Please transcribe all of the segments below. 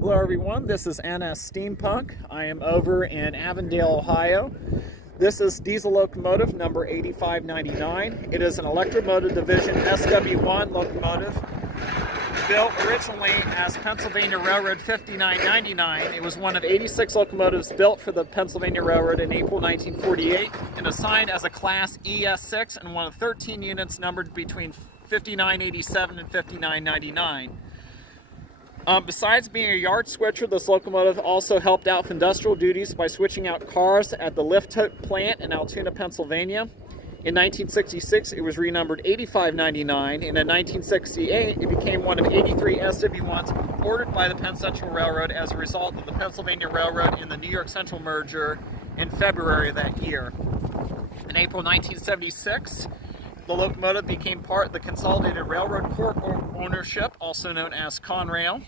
Hello everyone, this is NS Steampunk. I am over in Avondale, Ohio. This is diesel locomotive number 8599. It is an electromotive division SW-1 locomotive built originally as Pennsylvania Railroad 5999. It was one of 86 locomotives built for the Pennsylvania Railroad in April 1948 and assigned as a class ES-6 and one of 13 units numbered between 5987 and 5999. Besides being a yard switcher, this locomotive also helped out with industrial duties by switching out cars at the lift plant in Altoona, Pennsylvania. In 1966, it was renumbered 8599, and in 1968, it became one of 83 SW-1s ordered by the Penn Central Railroad as a result of the Pennsylvania Railroad and the New York Central merger in February of that year. In April 1976, the locomotive became part of the Consolidated Railroad Corp ownership, also known as Conrail.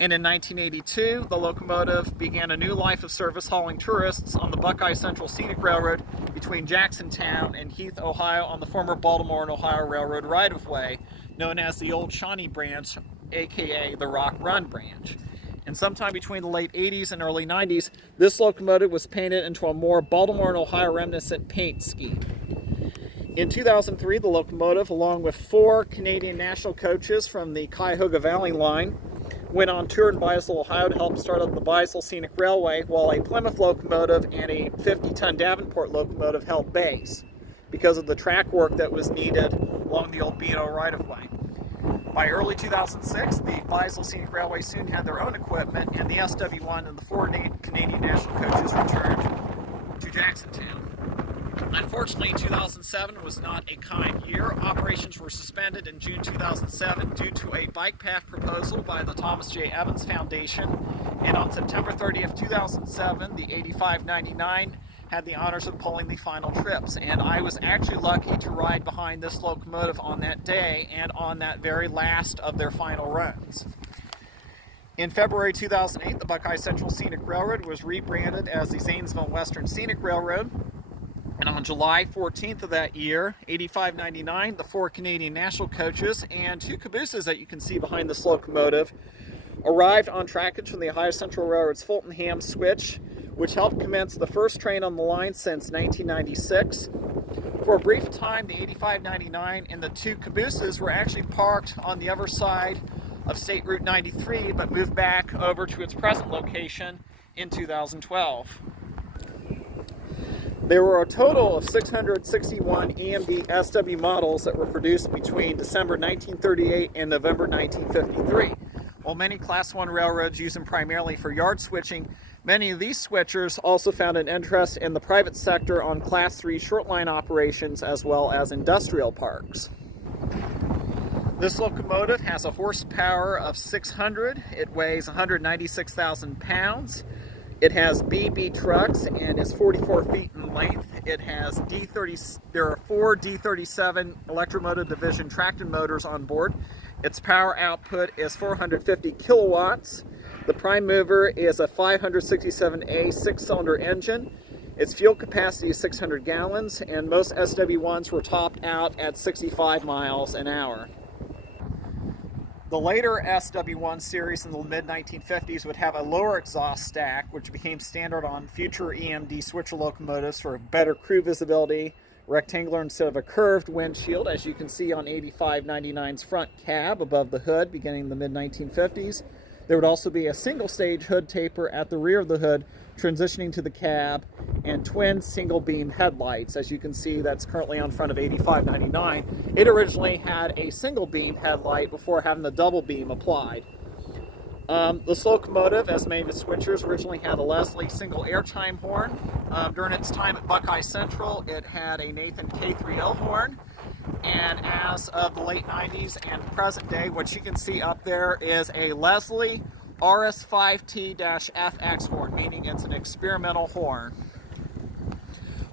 And in 1982, the locomotive began a new life of service hauling tourists on the Buckeye Central Scenic Railroad between Jacksontown and Heath, Ohio on the former Baltimore and Ohio Railroad right-of-way, known as the Old Shawnee Branch, aka the Rock Run Branch. And sometime between the late 80s and early 90s, this locomotive was painted into a more Baltimore and Ohio reminiscent paint scheme. In 2003, the locomotive, along with 4 Canadian national coaches from the Cuyahoga Valley line, went on tour in Byesville, Ohio to help start up the Byesville Scenic Railway, while a Plymouth locomotive and a 50-ton Davenport locomotive held base because of the track work that was needed along the old B&O right-of-way. By early 2006, the Byesville Scenic Railway soon had their own equipment, and the SW-1 and the 4 Canadian national coaches returned to Jacksontown. Unfortunately, 2007 was not a kind year. Operations were suspended in June 2007 due to a bike path proposal by the Thomas J. Evans Foundation. And on September 30th, 2007, the 8599 had the honors of pulling the final trips. And I was actually lucky to ride behind this locomotive on that day and on that very last of their final runs. In February 2008, the Buckeye Central Scenic Railroad was rebranded as the Zanesville Western Scenic Railroad. And on July 14th of that year, 8599, the 4 Canadian national coaches and 2 cabooses that you can see behind this locomotive arrived on trackage from the Ohio Central Railroad's Fulton Ham switch, which helped commence the first train on the line since 1996. For a brief time, the 8599 and the 2 cabooses were actually parked on the other side of State Route 93, but moved back over to its present location in 2012. There were a total of 661 EMD SW models that were produced between December 1938 and November 1953. While many Class 1 railroads use them primarily for yard switching, many of these switchers also found an interest in the private sector on Class 3 short line operations as well as industrial parks. This locomotive has a horsepower of 600. It weighs 196,000 pounds. It has BB trucks and is 44 feet in length. It has there are 4 D37 electromotive division traction motors on board. Its power output is 450 kilowatts. The prime mover is a 567A 6-cylinder engine. Its fuel capacity is 600 gallons, and most SW-1s were topped out at 65 miles an hour. The later SW-1 series in the mid-1950s would have a lower exhaust stack, which became standard on future EMD switcher locomotives for better crew visibility, rectangular instead of a curved windshield, as you can see on 8599's front cab above the hood beginning in the mid-1950s. There would also be a single-stage hood taper at the rear of the hood, transitioning to the cab, and twin single-beam headlights, as you can see that's currently on front of 8599. It originally had a single-beam headlight before having the double beam applied. This locomotive, as many of its switchers, originally had a Leslie single air chime horn. During its time at Buckeye Central, it had a Nathan K3L horn. And as of the late 90s and present day, what you can see up there is a Leslie RS5T-FX horn, meaning it's an experimental horn.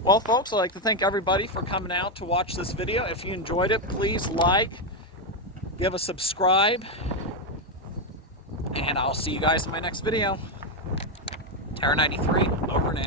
Well, folks, I'd like to thank everybody for coming out to watch this video. If you enjoyed it, please like, give a subscribe, and I'll see you guys in my next video. Terra 93, over and out.